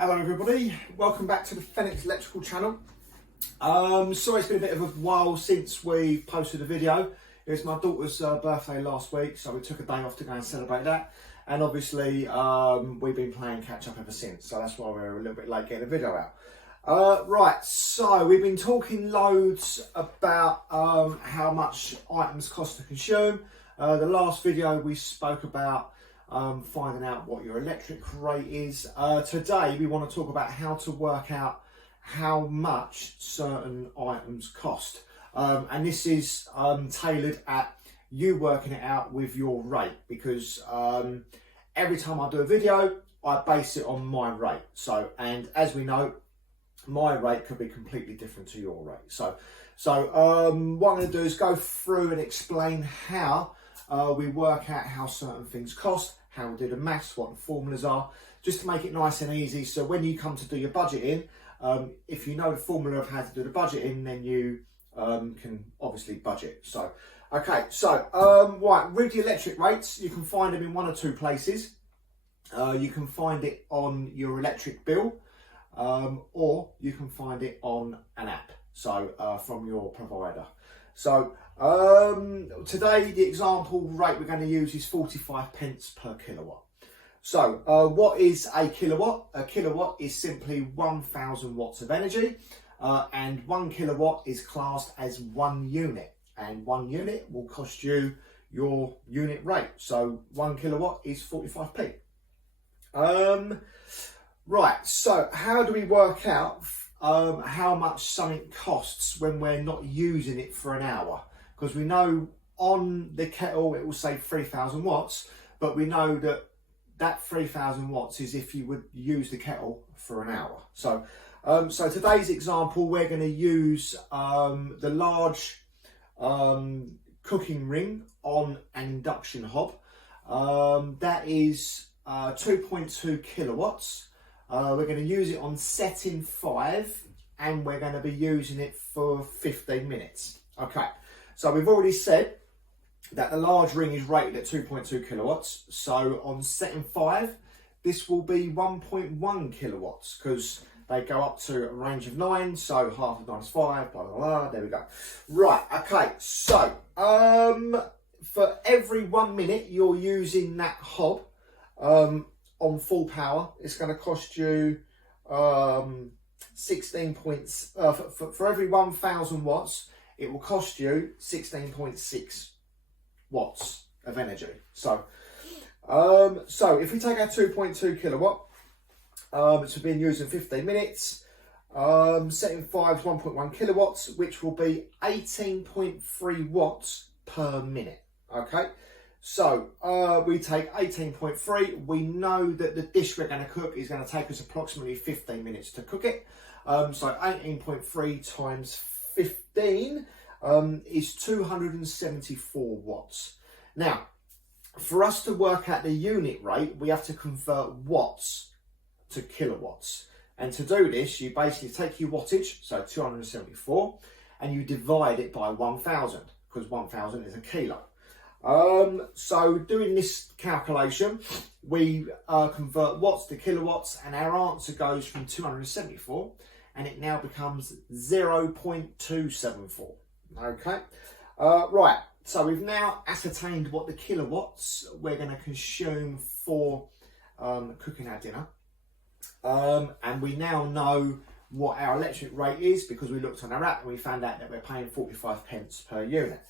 Hello everybody, welcome back to the Phoenix Electrical channel. Sorry it's been a bit of a while since we posted a video. It was my daughter's birthday last week, so we took a day off to go and celebrate that. And obviously we've been playing catch up ever since, so that's why we're a little bit late getting a video out. Right, so we've been talking loads about how much items cost to consume. The last video we spoke about finding out what your electric rate is. Today we want to talk about how to work out how much certain items cost. And this is tailored at you working it out with your rate, because every time I do a video, I base it on my rate. So, and as we know, my rate could be completely different to your rate. So what I'm going to do is go through and explain how we work out how certain things cost, how we do the maths, what the formulas are, just to make it nice and easy. So when you come to do your budgeting, if you know the formula of how to do the budgeting, then you can obviously budget. So, okay, so right, with the electric rates, you can find them in one or two places. You can find it on your electric bill, or you can find it on an app, so from your provider. So today the example rate we're going to use is 45 pence per kilowatt. So what is a kilowatt? A kilowatt is simply 1000 watts of energy, and 1 kilowatt is classed as 1 unit, and 1 unit will cost you your unit rate. So 1 kilowatt is 45p. Right, so how do we work out how much something costs when we're not using it for an hour? Because we know on the kettle it will say 3000 watts, but we know that that 3000 watts is if you would use the kettle for an hour. So so today's example, we're going to use the large cooking ring on an induction hob. That is 2.2 kilowatts. We're going to use it on setting 5, and we're going to be using it for 15 minutes. Okay, so we've already said that the large ring is rated at 2.2 kilowatts. So on setting 5, this will be 1.1 kilowatts, because they go up to a range of 9. So half of 9 is 5, blah, blah, blah. There we go. Right, okay, so for every 1 minute you're using that hob, on full power, it's going to cost you 16 points. For every 1000 watts, it will cost you 16.6 watts of energy. So, so if we take our 2.2 kilowatt, it's been used in 15 minutes. Setting 5 is 1.1 kilowatts, which will be 18.3 watts per minute. Okay. So we take 18.3. We know that the dish we're going to cook is going to take us approximately 15 minutes to cook it. So 18.3 times 15 is 274 watts. Now, for us to work out the unit rate, we have to convert watts to kilowatts. And to do this, you basically take your wattage, so 274, and you divide it by 1000, because 1000 is a kilo. So doing this calculation, we convert watts to kilowatts, and our answer goes from 274 and it now becomes 0.274. Okay, right, so we've now ascertained what the kilowatts we're going to consume for cooking our dinner, and we now know what our electric rate is, because we looked on our app and we found out that we're paying 45 pence per unit.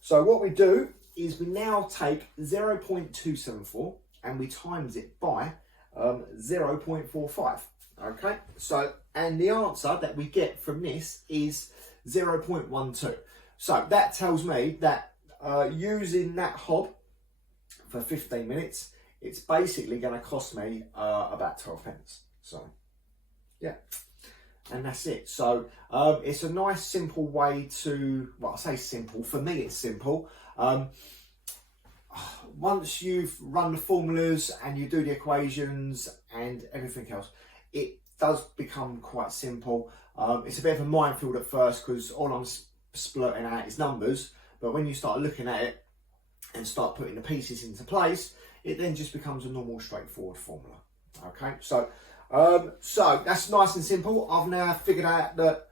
So what we do is we now take 0.274 and we times it by 0.45. Okay, so, and the answer that we get from this is 0.12. So that tells me that using that hob for 15 minutes, it's basically going to cost me about 12 pence. So, yeah. And that's it. So it's a nice simple way to, well, I say simple, for me it's simple. Once you've run the formulas and you do the equations and everything else, it does become quite simple. It's a bit of a minefield at first, because all I'm splurting out is numbers, but when you start looking at it and start putting the pieces into place, it then just becomes a normal straightforward formula. Okay, so So that's nice and simple. I've now figured out that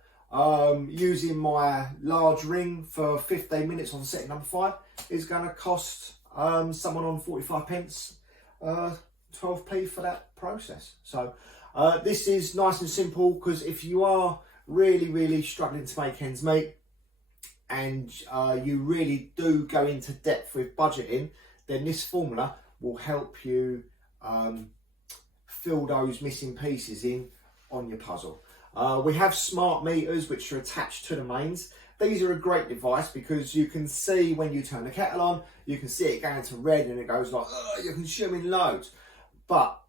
using my large ring for 15 minutes on setting number 5 is going to cost someone on 45 pence 12p for that process. So this is nice and simple, because if you are really struggling to make ends meet, and you really do go into depth with budgeting, then this formula will help you fill those missing pieces in on your puzzle. We have smart meters which are attached to the mains. These are a great device because you can see when you turn the kettle on, you can see it going to red and it goes like, oh, you're consuming loads. But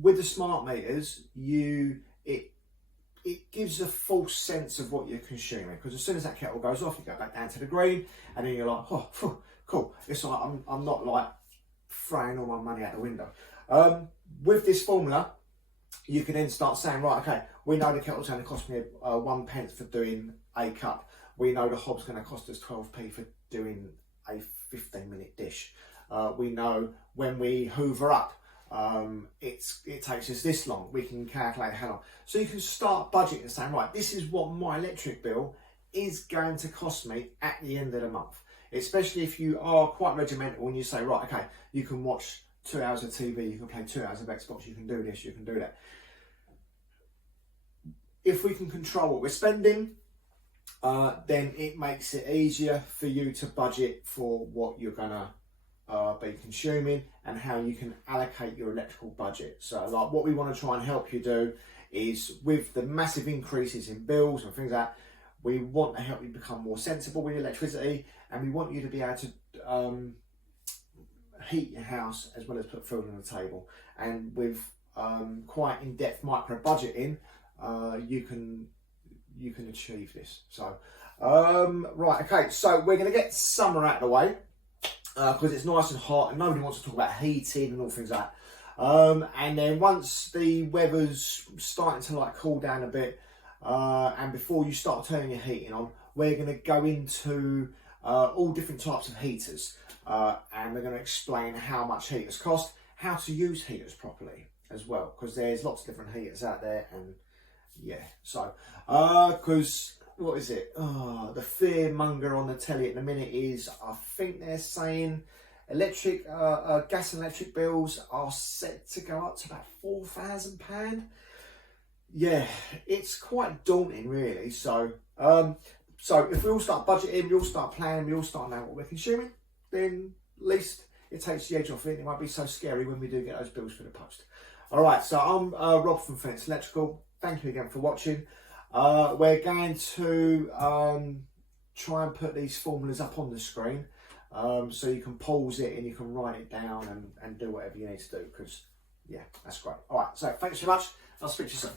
with the smart meters, it gives a false sense of what you're consuming, because as soon as that kettle goes off, you go back down to the green, and then you're like, oh, phew, cool. It's like I'm not like throwing all my money out the window. With this formula, you can then start saying, right, okay, we know the kettle's going to cost me 1 pence for doing a cup. We know the hob's going to cost us 12p for doing a 15-minute dish. We know when we hoover up, it takes us this long. We can calculate how long. So you can start budgeting and saying, right, this is what my electric bill is going to cost me at the end of the month. Especially if you are quite regimental and you say, right, okay, you can watch 2 hours of TV, you can play 2 hours of Xbox, you can do this, you can do that. If we can control what we're spending, then it makes it easier for you to budget for what you're gonna be consuming and how you can allocate your electrical budget. So like what we want to try and help you do is, with the massive increases in bills and things like that, we want to help you become more sensible with electricity, and we want you to be able to heat your house as well as put food on the table. And with quite in-depth micro budgeting, you can achieve this. So right, okay, so we're going to get summer out of the way, because it's nice and hot and nobody wants to talk about heating and all things like that. And then once the weather's starting to like cool down a bit, and before you start turning your heating on, we're going to go into all different types of heaters, and we're going to explain how much heaters cost, how to use heaters properly as well, because there's lots of different heaters out there. And yeah, so because what is it? Oh, the fear monger on the telly at the minute is, I think they're saying electric, gas and electric bills are set to go up to about £4,000. Yeah, it's quite daunting, really. So, so if we all start budgeting, we all start planning, we all start knowing what we're consuming, then at least it takes the edge off it. It won't be so scary when we do get those bills for the post. All right, so I'm Rob from Fenix Electrical. Thank you again for watching. We're going to try and put these formulas up on the screen, so you can pause it and you can write it down and do whatever you need to do, because yeah, that's great. All right, so thanks so much. I'll speak to you soon.